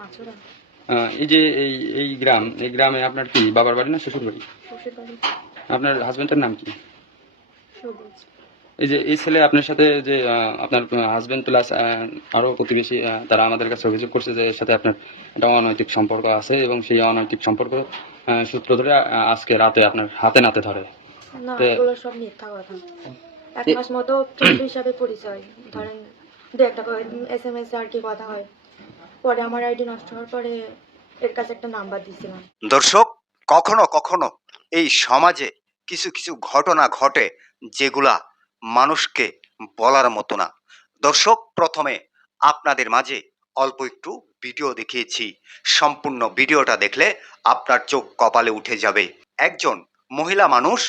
মাছুরা এই যে এই গ্রামে আপনার কি বাবার বাড়ি না শ্বশুর বাড়ি? শ্বশুর বাড়ি। আপনার হাজবেন্ডের নাম কি? সবুজ। এই যে এই ছেলে আপনার সাথে যে আপনার হাজবেন্ড প্লাস আরো প্রতিবেশী তারা আমাদের কাছে অভিযোগ করছে যে এর সাথে আপনার একটা অনৈতিক সম্পর্ক আছে এবং সেই অনৈতিক সম্পর্ক সূত্র ধরে আজকে রাতে আপনার হাতে নাতে ধরে। না, তো- এগুলো সব মিথ্যা কথা। এক মাস মতো ফ্রেন্ড হিসাবে পরিচয়, ধরেন দু একটা SMS আর কি কথা হয়। পরে আমার আইডি নষ্ট হওয়ার পরে এর কাছে একটা নাম্বার দিয়েছিলাম। দর্শক, কখনো কখনো এই সমাজে কিছু কিছু ঘটনা ঘটে যেগুলা মানুষকে বলার মতো না। দর্শক, প্রথমে আপনাদের মাঝে অল্প একটু ভিডিও দেখিয়েছি। সম্পূর্ণ ভিডিওটা দেখলে আপনার চোখ কপালে উঠে যাবে। একজন মহিলা মানুষ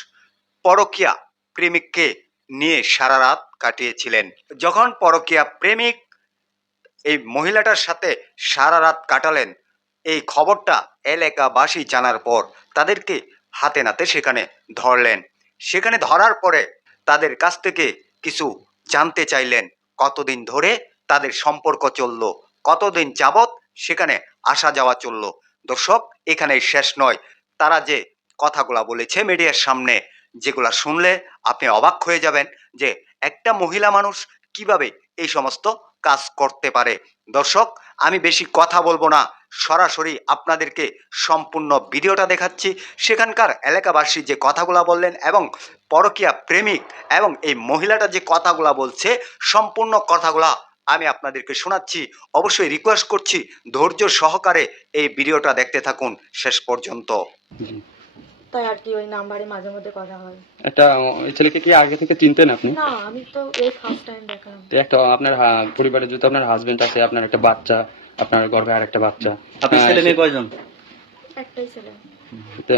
পরকীয়া প্রেমিককে নিয়ে সারা রাত কাটিয়েছিলেন। যখন পরকীয়া প্রেমিক এই মহিলাটার সাথে সারা রাত কাটালেন, এই খবরটা এলাকাবাসী জানার পর তাদেরকে হাতে নাতে সেখানে ধরলেন। সেখানে ধরার পরে তাদের কাছ থেকে কিছু জানতে চাইলেন, কতদিন ধরে তাদের সম্পর্ক চলল, কতদিন যাবৎ সেখানে আসা যাওয়া চলল। দর্শক, এখানে শেষ নয়। তারা যে কথাগুলা বলেছে মিডিয়ার সামনে, যেগুলা শুনলে আপনি অবাক হয়ে যাবেন যে একটা মহিলা মানুষ কিভাবে এই সমস্ত কাজ করতে পারে। দর্শক, আমি বেশি কথা বলবো না, সরাসরি আপনাদেরকে সম্পূর্ণ ভিডিওটা দেখাচ্ছি। সেখানকার এলাকাবাসী যে কথাগুলা বললেন এবং পরকীয়া প্রেমিক এবং এই মহিলাটা যে কথাগুলা বলছে, সম্পূর্ণ কথাগুলা আমি আপনাদেরকে শোনাচ্ছি। অবশ্যই রিকোয়েস্ট করছি ধৈর্য সহকারে এই ভিডিওটা দেখতে থাকুন শেষ পর্যন্ত। জি। তাই আর কি ওই নাম্বারে মাঝে মধ্যে কথা হয়। একটা এই ছেলেকে কি আগে থেকে চিনতেন আপনি? না, আমি তো এই ফার্স্ট টাইম দেখলাম। তো একটা আপনার পরিবারে যদি আপনার হাজবেন্ড আছে, আপনার একটা বাচ্চা, আপনার গর্ভে আর একটা বাচ্চা, আপনার ছেলে মেয়ে কয়জন? একটাই ছেলে। তো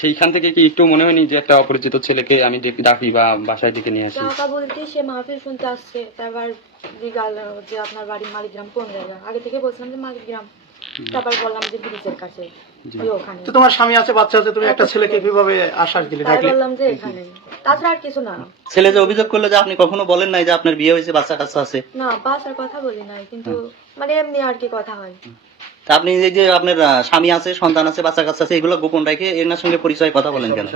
সেইখান থেকে কি একটু মনে হয়নি যে একটা অপরিচিত ছেলেকে আমি ডাকি বা বাসায় ডেকে নিয়ে আসি? কাকা বলতে সে মাহফিল শুনতে আসছে, তারপর জিজ্ঞাল যে আপনার বাড়ির মালিগ্রাম কোন জায়গা। আগে থেকে বলছিলাম যে মালিগ্রাম, তারপর বললাম যে ব্রিজের কাছে, ওই ওখানে। তো তোমার স্বামী আছে, বাচ্চা আছে, তুমি একটা ছেলেকে কিভাবে আশ্বাস দিলে, তাই ডাকলে? বললাম যে এখানে, তাছাড়া আর কিছু না। ছেলে যে অভিযোগ করলো যে আপনি কখনো বলেন নাই যে আপনার বিয়ে হয়েছে, বাচ্চা কাচ্চা আছে? না, বাসার কথা বলি নাই, কিন্তু মানে এমনি আর কি কথা হয়। তা আপনি এই যে আপনার স্বামী আছে, সন্তান আছে, বাচ্চা কাচ্চা আছে, এগুলো গোপন রেখে এনার সঙ্গে পরিচয় কথা বলেন কেন?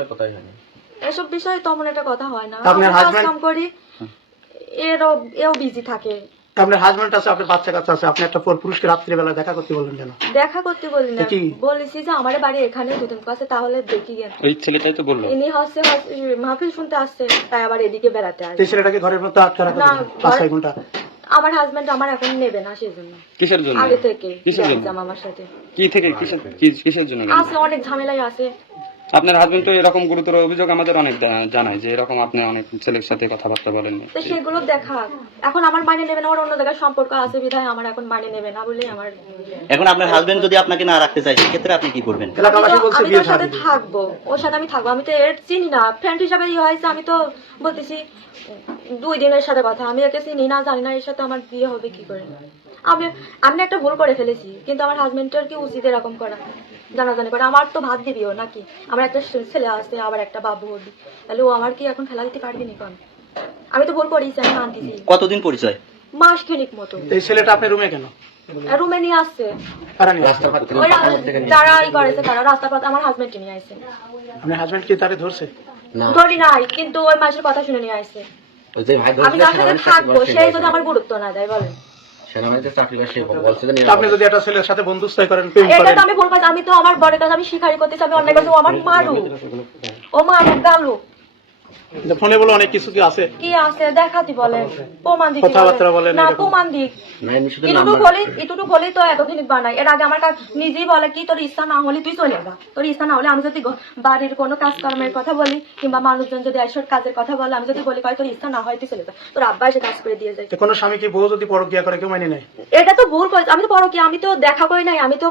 এসব বিষয়ে তেমন একটা কথা হয় না। আপনার আমি কাজ husband- কাম করি, এও বিজি থাকে। আপনার হাজবেন্ড আছে, আপনার বাচ্চা কাচ্চা আছে, আপনি একটা পুরুষকে রাত্রিবেলা দেখা করতে বললেন কেন? দেখা করতে বলি না, কি? বলেছি যে আমার বাড়ি এখানে, দুদিন কাছে, তাহলে দেখি গেন। ওই ছেলেটাই তো বললো। ইনি হচ্ছে মাহফিল শুনতে আসছে, তাই আবার এদিকে বেড়াতে আসে। এই ছেলেটাকে ঘরের মধ্যে আটকে রাখা না, 5-6 ঘন্টা। আমার হাজবেন্ড আমার এখন নেবে না, সেজন্য কিসের জন্য? আগে থেকে কিসের জন্য? একদম আমার সাথে কি থেকে কিসের জন্য গেলেন? আছে, অনেক ঝামেলাই আছে। আপনার হাজবেন্ড তো এরকম গুরুতর অভিযোগ আমাদের অনেক জানায় যে এরকম আপনি অনেক ছেলের সাথে কথাবার্তা বলেননি। তো সেগুলো দেখা, এখন আমার মানে নেবে না, ওর অন্য জায়গায় সম্পর্ক আছে বিধায় আমার এখন মানে নেবে না বলেই আমার। এখন আপনার হাজবেন্ড যদি আপনাকে না রাখতে চায়, সেক্ষেত্রে আপনি কি করবেন? এলাকাবাসী বলছে আমি তো বিয়ে ওর সাথে ছাড়িয়ে দিন। থাকবো, ওর সাথে আমি থাকবো। আমি তো এর চিনি না, ফ্রেন্ড হিসাবে হয়েছে। আমি তো বলতেছি 2 দিনের সাথে কথা, আমি একে চিনি না, জানি না, এর সাথে আমার বিয়ে হবে কি করে। আমি একটা ভুল করে ফেলেছি, কিন্তু আমার হাজবেন্ডের কি উচিত এরকম করা, জানাজানি করে? আমার তো ভাত দিবিও নাকি, আমার একটা ছেলে আছে, আবার একটা বাবু হবি, তাহলে ও আমার কি এখন ফেলা দিতে পারবি নি? কোন আমি তো ভুল করেছি, আমি মানতেছি। কতদিন পরিচয়? মাস খানিক মতো। এই ছেলেটা আপনার রুমে কেন? রুমে নিয়ে আসছে, কারা নিয়ে? ওই যারা করেছে তারা রাস্তা পথ আমার হাজবেন্ডকে নিয়ে আসছে। আপনার হাজবেন্ড কি তারে ধরছে? ধরি নাই, কিন্তু ওই মাসের কথা শুনে নিয়ে আসছে। আমি যার সাথে থাকবো সেই যদি আমার গুরুত্ব না দেয়, বলেন। আপনি যদি একটা ছেলের সাথে বন্ধুত্ব করেন, প্রেম এটা করেন, তো আমি বলবো, আমি তো আমার বড়ের কাছে আমি স্বীকারই করতেছি, আমি অন্যায় করছি। ও আমার মারু, ও মারু গালু, ফোনে বলে অনেক কিছু কি আছে, কি আছে দেখাতি বলেন, প্রমাণ দিতে কথাবার্তা বলেন না, এরকম। প্রমাণ দিক। এটুকু বলি তো এতদিন বানাই। এর আগে আমার নিজেই বলে কি, তোর ইচ্ছা না হলে তুই চলে যা, তোর ইচ্ছা না হলে, আমি যদি বাড়ির কোনো কাজকর্মের কথা বলি কিংবা মানুষজন যদি আইসর কাজের কথা বলে, আমি যদি বলি কয় তোর ইচ্ছা না হয় তুই চলে যা, তোর আব্বা এসে কাজ করে দিয়ে যায়। যে কোনো স্বামী কি বউ যদি পরকীয়া করে কেউ মানে নেয়? এটা তো ভুল করেছে। আমি তো বড় কি, আমি তো দেখা করি নাই, আমি তো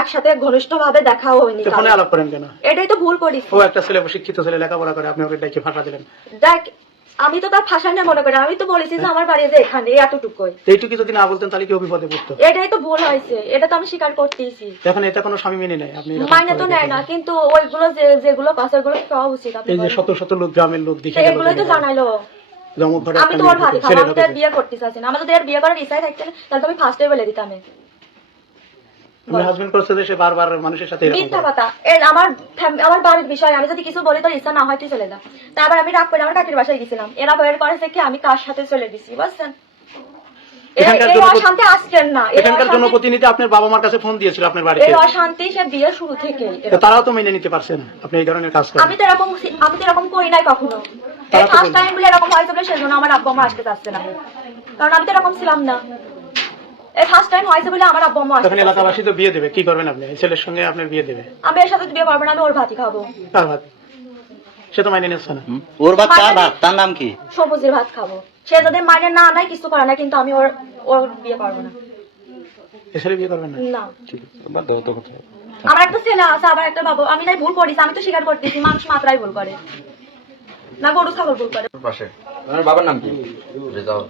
একসাথে ঘনিষ্ঠ ভাবে দেখাও হয়নি। তো ফোনে আলাপ করেন কেন? এটাই তো ভুল করিস। ও একটা ছেলে, শিক্ষিত ছেলে, লেখাপড়া করে, আপনি ওকে ডেকে ফাঁসা দিলেন। দেখ, আমি তো তার ফাঁসা নিয়ে মনে করি, আমি তো বলেছি যে আমার বাড়ি যে এখানে, এতটুকুই। এইটুকু যদি না বলতেন তাহলে কি বিপদে পড়তো? এটাই তো ভুল হয়েছে, এটা তো আমি স্বীকার করতেইছি। এখন এটা কোনো স্বামী মেনে নেয়? আপনি এরকম মাইনে তো করে নেয় না, কিন্তু ওইগুলো যেগুলো পাশে ওগুলো পাওয়া উচিত। আপনি এই যে বলেন। শত শত লোক, গ্রামের লোক দেখে গেল, এগুলোই তো জানাইলো। জমক ঘরে আমি একটা তো ওর ভাবি ছেলে খাবো, আমি তো ঢুকেছে। এর বিয়ে করতে চাচ্ছি না। আমার যদি এর বিয়ে করার ইচ্ছাই থাকছে তাহলে তো আমি ফার্স্টে বলে দিতাম। আপনার হাজবেন্ড করছে যে সে বারবার মানুষের সাথে এরকম মিথ্যা করে। কথা। আমার বাড়ির বিষয় আমি যদি কিছু বলি তোর ইচ্ছা না হয় তুই চলে যা। তারপর আমি রাগ করে আমার কাকির বাসায় গেছিলাম। এরা বের করেছে কি আমি কার সাথে চলে গেছি বুঝছেন। এখানকার এই জনপ্রতি- অশান্তি আজকের না, এই এখানকার অশান্তি- জনপ্রতিনিধি আপনার বাবা মার কাছে ফোন দিয়েছিল আপনার এই বাড়িতে, অশান্তি সে বিয়ের শুরু থেকেই। তো তারাও তো মেনে নিতে পারছে না আপনি এই ধরনের কাজ করেন। আমি তো এরকম করি নাই কখনো। তারা তো ফার্স্ট বলবে। টাইম বলে এরকম হয়েছে বলে সেজন্য আমার আব্বু আম্মা আসতে চাচ্ছে না, কারণ আমি তো এরকম ছিলাম না। এই ফার্স্ট টাইম হয়েছে বলে আমার আব্বু আম্মা আসতে তখন চাচ্ছে না। এলাকাবাসী তো বিয়ে দেবে, কি করবেন আপনি? এই ছেলের সঙ্গে আপনার বিয়ে দেবে, আমি এর সাথে বিয়ে করবো না, আমি ওর ভাতই খাবো। কার ভাত? সে তো মাইনে নিচ্ছে না। ওর ভাত কার ভাত? তার নাম কি? সবুজের ভাত খাবো। সে যদি মানে না নাই কিছু করে না, কিন্তু আমি ওর বিয়ে করবো না। এ ছেলে বিয়ে করবেন না? না, ঠিক আছে, বাদ দাও তো কথা। আমার একটা ছেলে আছে, আবার একটা বাবু। আমি নাই ভুল করিস, আমি তো স্বীকার করতেছি, মানুষ মাত্রাই ভুল করে না, গরু ছাগল ভুল করে। পাশে আপনার বাবার নাম কি? রেজাউল।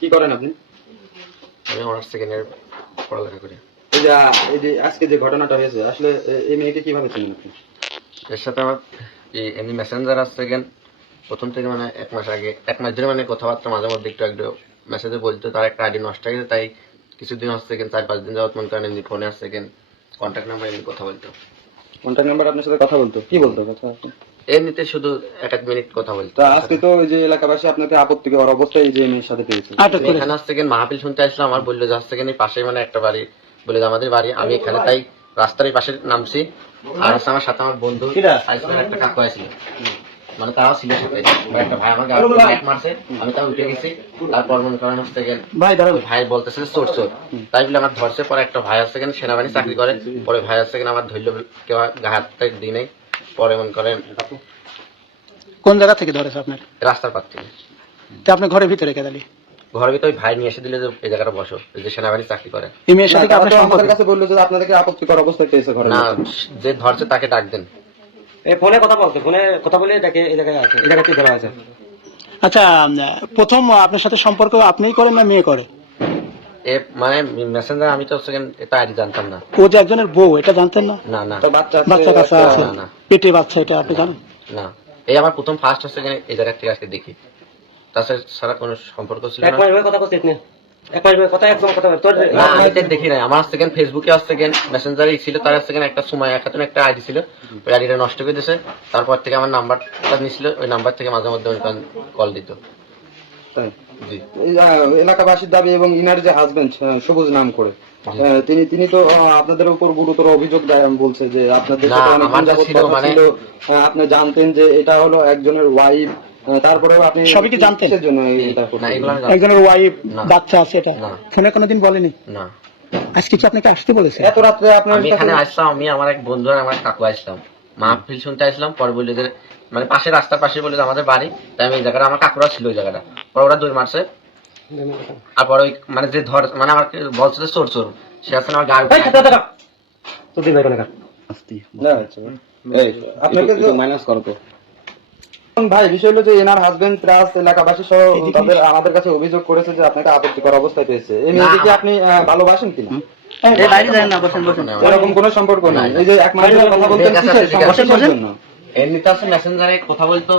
কি করেন আপনি? আমি অনার্স সেকেন্ড ইয়ার পড়ালেখা করি। এই যে আজকে যে ঘটনাটা হয়েছে, আসলে এই মেয়েকে কিভাবে চিনেন আপনি? এর সাথে আমার এমনি মেসেঞ্জার আসছে সেকেন্ড প্রথম থেকে মানে 1 মাস আগে 1 মাস ধরে মানে কথাবার্তা মাঝে মধ্যে একটু মেসেজে বলতো। তার একটা আইডি নষ্ট হয়ে গেছে, তাই কিছুদিন আসছে সেকেন্ড 4-5 দিন যাওয়াত মনে করেন এমনি ফোনে আসছে সেকেন্ড কন্ট্যাক্ট নাম্বার এমনি কথা বলতো। কন্ট্যাক্ট নাম্বার আপনার সাথে কথা বলতো? কি বলতো কথা? এমনিতে শুধু 1 মিনিট কথা বলতো। তা আজকে তো ওই যে এলাকাবাসী আপনাকে আপত্তি করার অবস্থায় এই যে মেয়ের সাথে পেয়েছে। আটক আমি করে। এখানে আসছে সেকেন্ড মাহফিল শুনতে আসলাম, আমার বললো যে আসছে সেকেন্ড পাশে মানে একটা বাড়ি, বলে যে আমাদের বাড়ি। আমি এখানে তাই রাস্তার এই পাশে নামছি, আর হচ্ছে আমার সাথে আমার বন্ধু আইসমের একটা কাকু আসছিল, মানে তারাও ছিল সাথে। এবার একটা ভাই আমাকে এক মারছে, আমি তাও উঠে গেছি। তারপর মনে করেন হচ্ছে গেন ভাই দাঁড়ান। ভাই বলতেছে চোর চোর, তাই বলে আমার ধরছে। পরে একটা ভাই আসছে কেন সেনাবাহিনী চাকরি করে, পরে ভাই আসছে কেন আমার ধরলো, কেউ গায়ে হাতটা দিই নাই। পরে মনে করেন কোন জায়গা থেকে ধরেছে আপনার? রাস্তার পার থেকে তা আপনার ঘরের ভিতরে রেখে দিলি? ঘরের ভিতরে ওই ভাই নিয়ে এসে দিলে যে এই জায়গাটা বসো, এই যে সেনাবাহিনী চাকরি করে। এই মেয়ের সাথে কি আপনার সম্পর্ক? আমাদের কাছে বললো যে আপনাদেরকে আপত্তিকর অবস্থায় পেয়েছে ঘরে। না, যে ধরছে তাকে ডাক দেন। ফোনে কথা বলছে, ফোনে কথা বলে এটাকে এই জায়গায় আছে, এই জায়গাতে ধরা আছে। আচ্ছা, প্রথম আপনার সাথে সম্পর্ক আপনিই করেন না মেয়ে করে? এ মানে মেসেঞ্জার আমি তো সেকেন্ড এটা আইডি জানতাম না। ও যে একজনের বউ, এটা জানতেন না? না না তো বাচ্চা আছে, বাচ্চা কাচ্চা আছে, না, না। পেটে বাচ্চা, এটা আপনি জানেন? না, এই আমার প্রথম ফার্স্ট হচ্ছে এখানে এই জায়গা থেকে আজকে দেখি, তাছাড়া সারা কোনো সম্পর্ক ছিল এক না। মাস ধরে কথা বলছিস না? এক মাস ধরে কথা একদম কথা বল তোর। না, আমি তো দেখি নাই। আমার সেকেন্ড ফেসবুকে আসছে সেকেন্ড মেসেঞ্জারে ছিল, তার সেকেন্ড একটা সময় খাতুন একটা আইডি ছিল, ওই আইডিটা নষ্ট করে দিয়েছে। তারপর থেকে আমার নাম্বারটা নিয়েছিল, ওই নাম্বার থেকে মাঝে মধ্যে কল দিত। তাই? জি। এই, এলাকাবাসীর দাবি এবং ইনার যে হাজবেন্ড সবুজ নাম করে, তিনি তো আপনাদের উপর গুরুতর অভিযোগ বলছে যে আপনাদের না, সাথে অনেকদিন আমার যাবত ছিল কথা মানে- ছিল, আপনি জানতেন যে এটা হলো একজনের ওয়াইফ, তারপরেও আপনি সবই কি জানতেন? কিসের জন্য এটা না, করতেন? এগুলো আমি জানতাম একজনের ওয়াইফ, না। বাচ্চা আছে, এটা না। ফোনে কোনোদিন বলেনি? না। আজকে কি আপনাকে আসতে বলেছে? এত রাত্রে আপনার আমি কাছে এখানে আসলাম, আমি আমার এক বন্ধু আর আমার কাকু আসলাম, মাহফিল শুনতে আসলাম। পরে বললো যে মানে পাশে রাস্তার পাশে বলে যে আমাদের বাড়ি, তাই আমি এই জায়গাটা, আমার কাকুরা ছিল ওই জায়গাটা। পরে ওরা দৌড় মারছে, আর পরে ওই মানে যে ধর মানে আমাকে বলছে যে চোর চোর, সে আসলে আমার গায়ে এই খাতা দাও তো দিন ভাই কোন কাজ। না, আচ্ছা। এই, আপনাকে তো মাইনাস করো তো। ভাই, বিষয় হলো যে এনার হাজবেন্ড প্লাস এলাকাবাসী সহ তাদের আমাদের কাছে অভিযোগ করেছে যে আপনাকে আপত্তিকর অবস্থায় পেয়েছে। এই মেয়েটিকে আপনি ভালোবাসেন কিনা? এই বাইরে যায় না, বসেন বসেন। এরকম কোনো সম্পর্ক নেই। এই যে এক মাস ধরে কথা বলতেন কিসের জন্য? এমনিতে আছে মেসেঞ্জারে কথা বলতো,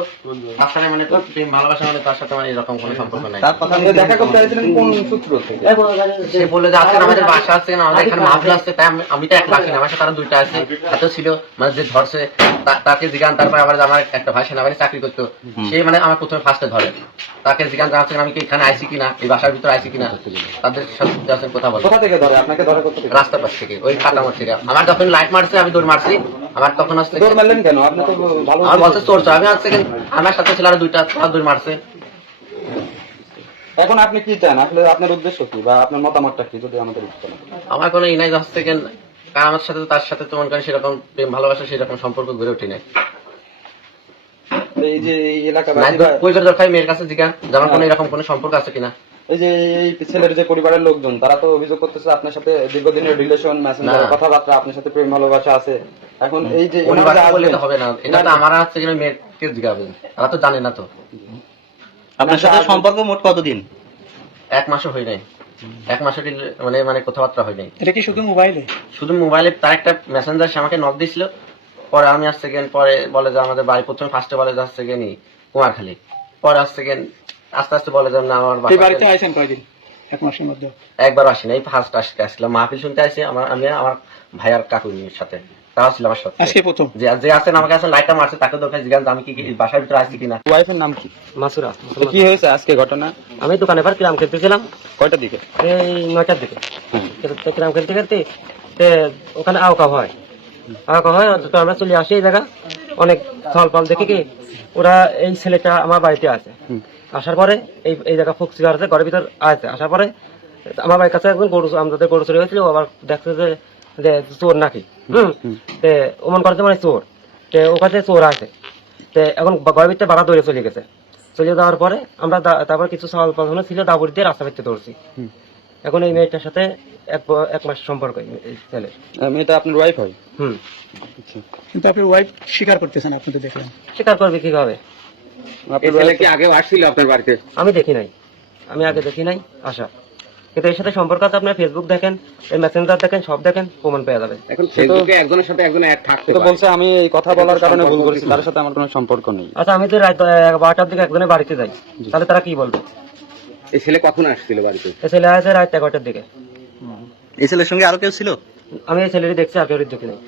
আসলে মানে প্রেম ভালোবাসা মানে তার সাথে মানে এরকম কোনো সম্পর্ক নাই। তার কথা আপনি দেখা করতে চাইছিলেন কোন সূত্র থেকে? সে বললো যে আজকে আমাদের বাসা আছে না, আমাদের এখানে মাহফিল আসছে, তাই আমি তো এক বাকি না, আমার সাথে আরো 2টা আছে, এত ছিল। মানে যে ধরছে তাকে জিজ্ঞান, তারপর আবার আমার একটা ভাই সেনাবাহিনী চাকরি করতো, সে মানে আমার প্রথমে ফার্স্টে ধরে, তাকে জিজ্ঞান জানাচ্ছে আমি কি এখানে আইছি কিনা, এই বাসার ভিতরে আইছি কিনা, তাদের সাথে কথা বলতো কোথা থেকে ধরে? আপনাকে ধরে কোথা থেকে? রাস্তার পাশ থেকে, ওই কাটামোড় থেকে। আমার যখন লাইট মারছে আমি দৌড় মারছি, আমার তখন আসছে দৌড় মারলেন কেন? আপনি তো ভালো আমার বলছে চোর চোর, আমি আসছে আমার সাথে ছিল আরো 2টা, দৌড় মারছে। এখন আপনি কি চান? আসলে আপনার উদ্দেশ্য কি বা আপনার মতামতটা কি, যদি আমাদের একটু জানান? আমার কোনো ইনাই আসছে কেন, কারণ আমার সাথে তার সাথে তো মনে করেন সেরকম প্রেম ভালোবাসা সেরকম সম্পর্ক গড়ে ওঠে নাই। এই যে এই এলাকাবাসী বা প্রয়োজন দরকার মেয়ের কাছে জিজ্ঞান যে আমার কোনো এরকম কোনো সম্পর্ক আছে কিনা। এই যে এই ছেলের যে পরিবারের লোকজন, তারা তো অভিযোগ করতেছে আপনার সাথে দীর্ঘদিনের রিলেশন, মেসেঞ্জারে না। কথাবার্তা, আপনার সাথে প্রেম ভালোবাসা আছে। এখন এই যে ওনার যে পরিবারকে বললে তো husband, হবে না, এটা তো আমার হচ্ছে কিনা মেয়েকে জিজ্ঞাবেন, তারা তো জানে না তো। আপনার সাথে সম্পর্ক মোট কতদিন? 1 মাসও হয় নাই, 1 মাসের মানে মানে কথাবার্তা হয় নাই, এটা কি শুধু মোবাইলে? শুধু মোবাইলে। তার একটা মেসেঞ্জার সে আমাকে নক দিয়েছিল, পরে আমি আসছে কেন, পরে বলে যে আমাদের বাড়ি, প্রথমে ফার্স্টে বলে যে আসছে কেন কুমারখালী, পরে আসছে কেন আস্তে আস্তে বলে যে না আমার এই বাড়িতে বাসা। আইছেন কয়দিন? এক মাসের মধ্যে? একবার আসি না, এই ফার্স্ট আসছিলাম মাহফিল শুনতে আসি আমি আমার ভাই আর কাকুর সাথে, তারা ছিল আমার সাথে। আজকে প্রথম? যে আছেন আমাকে আসলে লাইটটা মারছে তাকে দরকার জিজ্ঞাসা আমি কি বাসার ভিতরে আসছি কিনা। ওয়াইফের নাম কি? মাসুরা। তো কি হয়েছে আজকে ঘটনা? আমি দোকানে পার কিরাম খেলতেছিলাম কয়টার দিকে? এই 9টার দিকে। তো কিরাম খেলতে খেলতে ওখানে আওকা হয় তো আমরা চলে আসি এই জায়গা, অনেক ফল ফল দেখে কি ওরা এই ছেলেটা আমার বাড়িতে আছে। আসার পরে এই জায়গা ফুকসি আছে ঘরের ভিতর আছে। আসার পরে আমার বাড়ির কাছে একজন গরু, আমাদের গরু চুরি হয়েছিল, আবার দেখছে যে চোর নাকি। ওমন করছে মানে চোর, ও কাছে চোর আছে। এখন ঘরের ভিতরে বাড়া দৌড়ে চলে গেছে। চলে যাওয়ার পরে আমরা তারপর কিছু সওয়াল পালন ছিল, দাবুর দিয়ে রাস্তা ভিতরে দৌড়ছি। এখন এই মেয়েটার সাথে এক মাস সম্পর্ক এই ছেলে। মেয়েটা আপনার ওয়াইফ হয়? আচ্ছা। কিন্তু আপনার ওয়াইফ স্বীকার করতেছেন, আপনি তো দেখলেন। স্বীকার করবে কিভাবে? আপনার ছেলে কি আগে আসছিল আপনার বাড়িতে? আমি দেখি নাই, আমি আগে দেখি নাই আসা। কিন্তু এর সাথে সম্পর্ক আছে, আপনার ফেসবুক দেখেন, মেসেঞ্জার দেখেন, সব দেখেন, প্রমাণ পেয়ে যাবেন। এখন ফেসবুকে একজনের সাথে একজন এক থাকতে তো বলছে আমি এই কথা বলার কারণে ভুল করেছি, তার সাথে আমার কোনো সম্পর্ক নেই। আচ্ছা, আমি তো রাত 12টার দিকে একজনের বাড়িতে যাই, তাহলে তারা কি বলবে? এই ছেলে কখন আসছিল বাড়িতে? এই ছেলে আছে রাত 11টার দিকে। এই ছেলের সঙ্গে আরো কেউ ছিল? আমি এই ছেলেটি দেখছি, আর কেউ দেখি নাই।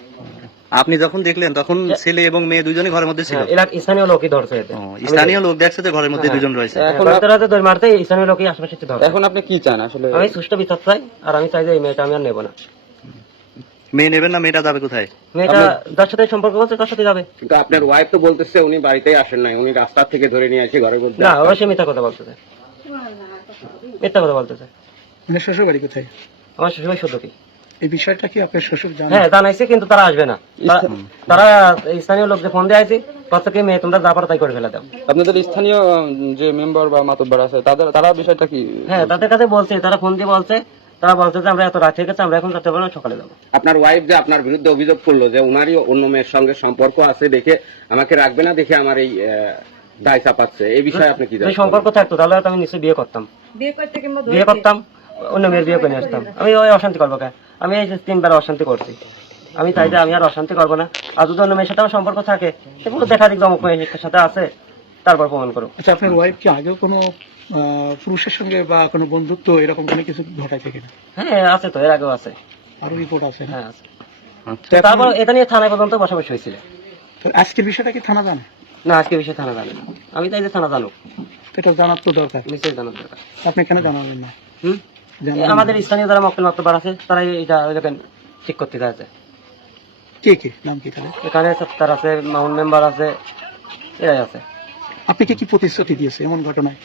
আপনি যখন দেখলেন তখন ছেলে এবং মেয়ে দুজনই ঘরের মধ্যে ছিল? স্থানীয় লোকই ধরছে এতে। স্থানীয় লোক দেখছে যে ঘরের মধ্যে দুজন রয়েছে। এখন রাতে দৌড় মারতে স্থানীয় লোকই আশেপাশে ধরছে। এখন আপনি কি চান আসলে? আমি সুষ্ঠু বিচার চাই, আর আমি চাই যে এই মেয়েটা আমি আর নেবো না। মেয়ে নেবেন না? মেয়েটা যাবে কোথায়? মেয়েটা যার সাথে সম্পর্ক করছে তার সাথে যাবে। কিন্তু আপনার ওয়াইফ তো বলতেছে উনি বাড়িতেই আসেন নাই, উনি রাস্তা থেকে ধরে নিয়ে এসে ঘরের মধ্যে। না, অবশ্যই মিথ্যা কথা বলতেছে, মিথ্যা কথা বলতেছে। আপনার শ্বশুর বাড়ি কোথায়? আমার শ্বশুর শুধু কি এই বিষয়টা কি আপনার শ্বশুর জানেন? হ্যাঁ জানাইছে, কিন্তু তারা আসবে না। তারা স্থানীয় লোক যে ফোন দিয়ে আছে, কত কি মেয়ে তোমরা যা পারো তাই করে ফেলে দাও। আপনাদের স্থানীয় যে মেম্বার বা মাতব্বর আছে তারা বিষয়টা কি? হ্যাঁ, তাদের কাছে বলছে, তারা ফোন দিয়ে বলছে, তারা বলছে যে আমরা এত রাত হয়ে গেছে, আমরা এখন রাতে পারবো না, সকালে যাবো। আপনার ওয়াইফ যে আপনার বিরুদ্ধে অভিযোগ করলো যে উনারই অন্য মেয়ের সঙ্গে সম্পর্ক আছে দেখে আমাকে রাখবে না দেখে আমার এই দায় চাপাচ্ছে, এই বিষয়ে আপনি কি যদি জানেন? সম্পর্ক থাকতো তাহলে হয়তো আমি নিশ্চয়ই বিয়ে করতাম, অন্য মেয়ের বিয়ে করে নিয়ে আসতাম। আমি ওই অশান্তি করবো কেন? আমি এই যে 3 বেলা অশান্তি করছি, আমি চাই যে আমি আর অশান্তি করবো না। আর যদি অন্য মেয়ের সাথে আমার সম্পর্ক থাকে, সেগুলো দেখা দিক অমুক মেয়ের সাথে আছে, তারপর প্রমাণ করো। আচ্ছা, আপনার ওয়াইফ কি আগেও কোনো পুরুষের সঙ্গে বা কোনো বন্ধুত্ব এরকম কোনো কিছু ঘটাইছে কিনা? হ্যাঁ আছে তো, এর আগেও আছে। আরো রিপোর্ট আছে না? হ্যাঁ আছে। তো এখন- তারপর এটা নিয়ে থানায় পর্যন্ত বসাবসি হয়েছিল। তো আজকের বিষয়টা কি থানা জানে? না, আজকে বিষয়ে থানা জানে না। আমি চাই যে থানা জানুক, তো এটা জানার তো দরকার। নিশ্চয়ই জানার দরকার। আপনি কেন জানাবেন না? হুম, জানাবেন না? আমাদের স্থানীয় যারা মক্কেল মাতব্বর আছে, তারা এটা দেখেন ঠিক করতে চাইছে। কে কে? নাম কি তাহলে? এখানে সত্তার আছে, মাউন্ট মেম্বার আছে, এরাই আছে। আপনি কি প্রতিশ্রুতি দিয়েছে এমন ঘটনায়?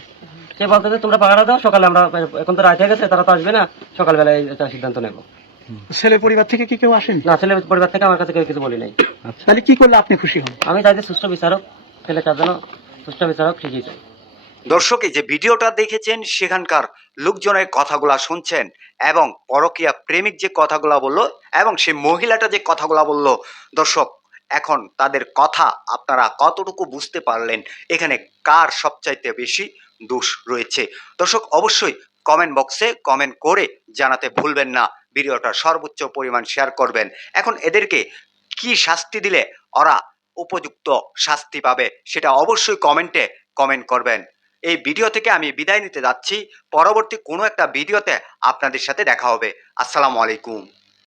সে বলতে যে তোমরা পাহারা দাও, সকালে আমরা, এখন তো রাত হয়ে গেছে, তারা তো আসবে না, সকালবেলায় এটা সিদ্ধান্ত নেবো। ছেলে পরিবার থেকে কি কেউ আসেন? না, ছেলে পরিবার থেকে আমার কাছে কেউ কিছু বলি নাই। তাহলে কি করলে আপনি খুশি হন? আমি চাই যে সুষ্ঠু বিচারক, ছেলেটার জন্য সুষ্ঠু বিচারক ঠিকই চাই। দর্শক, এই যে ভিডিওটা দেখেছেন সেখানকার লোকজনের কথাগুলা শুনছেন এবং পরকীয়া প্রেমিক যে কথাগুলা বললো এবং সেই মহিলাটা যে কথাগুলা বললো, দর্শক এখন তাদের কথা আপনারা কতটুকু বুঝতে পারলেন, এখানে কার সবচাইতে বেশি দোষ রয়েছে? দর্শক অবশ্যই কমেন্ট বক্সে কমেন্ট করে জানাতে ভুলবেন না, ভিডিওটা সর্বোচ্চ পরিমাণ শেয়ার করবেন। এখন এদেরকে কি শাস্তি দিলে ওরা উপযুক্ত শাস্তি পাবে সেটা অবশ্যই কমেন্টে কমেন্ট করবেন। এই ভিডিও থেকে আমি বিদায় নিতে যাচ্ছি, পরবর্তী কোনো একটা ভিডিওতে আপনাদের সাথে দেখা হবে। আসসালামু আলাইকুম।